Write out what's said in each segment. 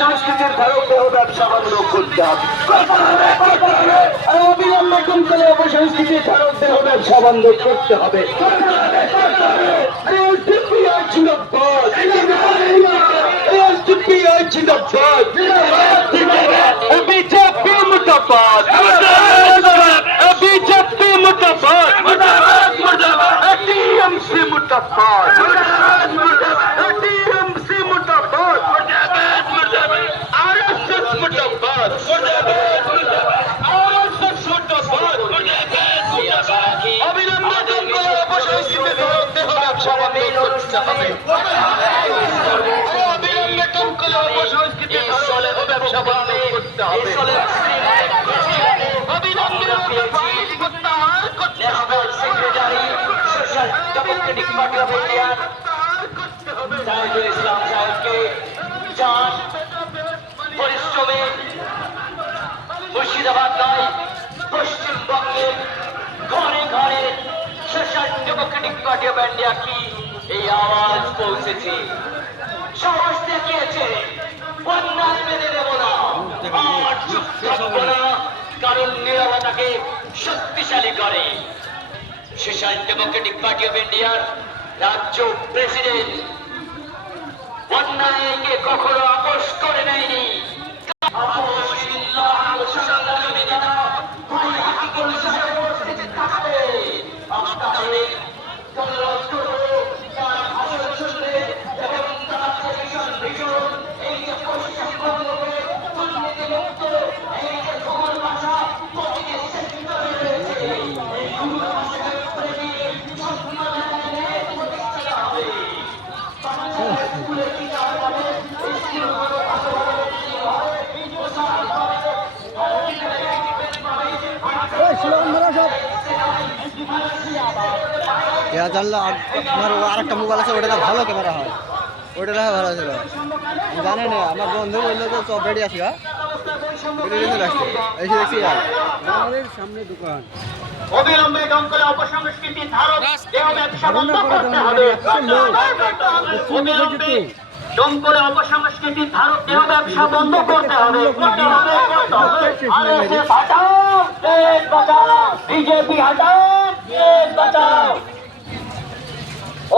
সংস্কৃতির ধারক দেহ ব্যবসা বন্ধ করতে হবে। অবিলম্বে কুন্তলে অপসংস্কৃতির ধারক দেহ ব্যবসা বন্ধ করতে হবে। বিজেপি মুর্দাবাদ, বিজেপি মুর্দাবাদ, টিএমসি মুর্দাবাদ, টিএমসি মুর্দাবাদ, আরএসএস মুর্দাবাদ, আরএসএস মুর্দাবাদ। অবিলম্বে কুন্তলে অপসংস্কৃতির ধারক দেহ ব্যবসা বন্ধ করতে হবে। অবিলম্বে কুন্তলে অপসংস্কৃতির ধারক দেহ ব্যবসা বন্ধ করতে হবে। অবিলম্বে প্রত্যাহার করতে হবে। ইসলাম সাহেবকে যান পরিশ্রমে মুর্শিদাবাদ নয় পশ্চিমবঙ্গের ঘরে ঘরে social Democratic party of India কি এই আওয়াজ পৌঁছেছে, সাহস দেখিয়েছে। অন্যায় মেনে নেব না, আর চুপ থাকবো না, কারণ নীরবতাকে শক্তিশালী করে। সোশ্যাল ডেমোক্রেটিক পার্টি অফ ইন্ডিয়ার রাজ্য প্রেসিডেন্ট অন্যায়কে কখনো আপোষ করে নেয়নি। জানলে আপনার আর একটা মোবাইল আছে, ওটা ভালো ক্যামেরা হয়, ওটা ভালো ছিল। জানে না আমার বন্ধু বললো তো সব রেডি আসি, এসে দেখছি আমাদের সামনে দোকান। অবিলম্বে দমকলে অপসংস্কৃতির ধারক দেহ ব্যবসা বন্ধ করতে হবে। অবিলম্বে দমকলে অপসংস্কৃতির ধারক দেহ ব্যবসা বন্ধ করতে হবে। আরএসএস হটাও, দেশ বাঁচাও, বিজেপি হটাও, দেশ বাঁচাও।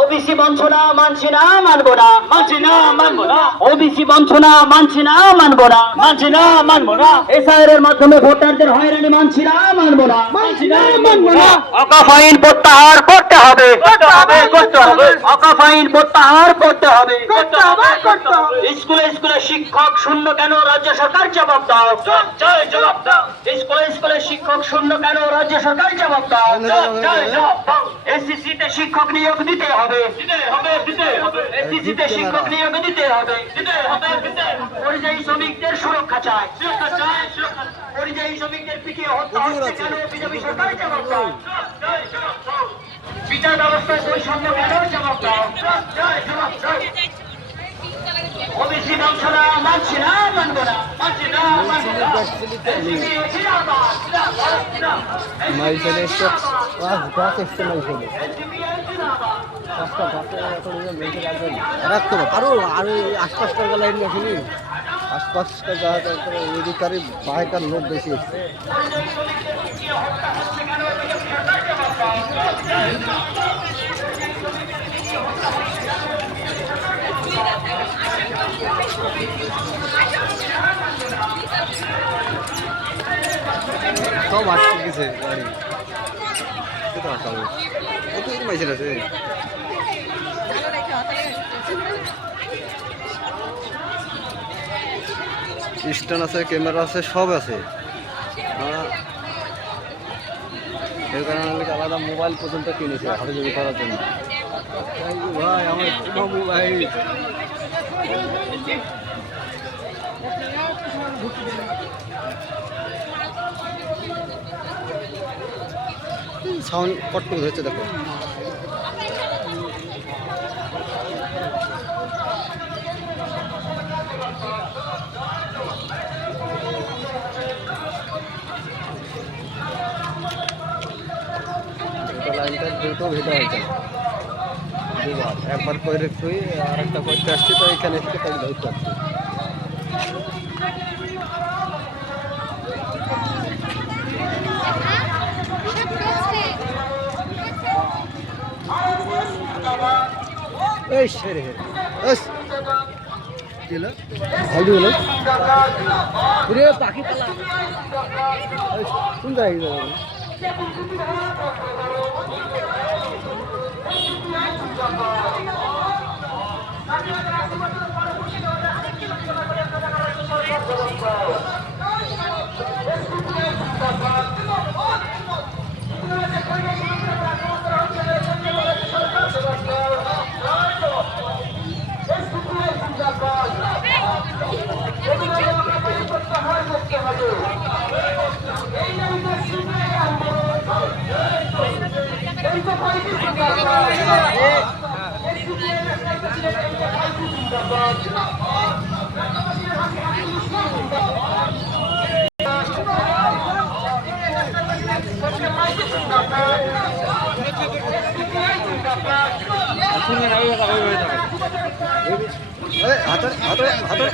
ওবিসি বঞ্চনা মানছি না, মানবো না, মানছি না, মানবো না। ওবিসি বঞ্চনা মানছি না, মানবো না, মানছি না, মানবো না। এসআইআর এর মাধ্যমে ভোটারদের হয়রানি মানছি না, মানবো না, মানছি না, মানবো না। অকা ফাইন প্রত্যাহার করতে হবে, করতে হবে, করতে হবে। অকা ফাইন প্রত্যাহার করতে হবে, করতে হবে, করতে হবে। স্কুলে স্কুলে শিক্ষক শূন্য কেন, রাজ্য সরকার জবাব দাও, জবাব দাও। স্কুলে স্কুলে শিক্ষক শূন্য কেন, রাজ্য সরকার জবাব দাও, জবাব দাও। এসসিসি-তে শিক্ষক নিয়োগ দিতে হবে, দিতে হবে, দিতে হবে। এসসিসি-তে শিক্ষক নিয়োগ দিতে হবে, দিতে হবে, দিতে হবে। পরিযায়ী শ্রমিকদের সুরক্ষা চাই, সুরক্ষা চাই, সুরক্ষা। পরিযায়ী শ্রমিকদের পিটিয়ে হত্যা হচ্ছে কেন, বিজেপি সরকার জবাব দাও, জবাব দাও। বিচার ব্যবস্থায় বৈষম্য কেন, জবাব দাও, জবাব দাও। ওবিসি বঞ্চনা মানছি না, মানবো না, মানছি না, মানবো না। মাইসেলে এসছে, গাছ এসছে মাইসেলে রাখতে হবে। আরো আশপাশকার গেলে আসেনি, আশপাশকার এদিকারই বাইরেকার লোক বেশি এসছে। সব আটকে গেছে গাড়ি, কত মাইসেল আছে। স্ট্যান্ড আছে, ক্যামেরা আছে, সব আছে। এর কারণে আলাদা মোবাইল পর্যন্ত কিনেছে হাতে যদি করার জন্য। ভাই আমার মোবাইল সাউন্ড কট করে ধরছে, দেখো। এখানকার দুটো ভিডিও হয়েছে দুবার, একবার করে তুই আর একটা করতে আসছি, তো এখানে এসে তাকে ধরতে আসছি। এই সেরে এস কি হলো হাইডু হলো রে পাখি পালা শুনতে আই যাবে হাতে হাতে হাতে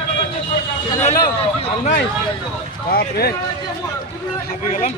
বাপ রে গেলাম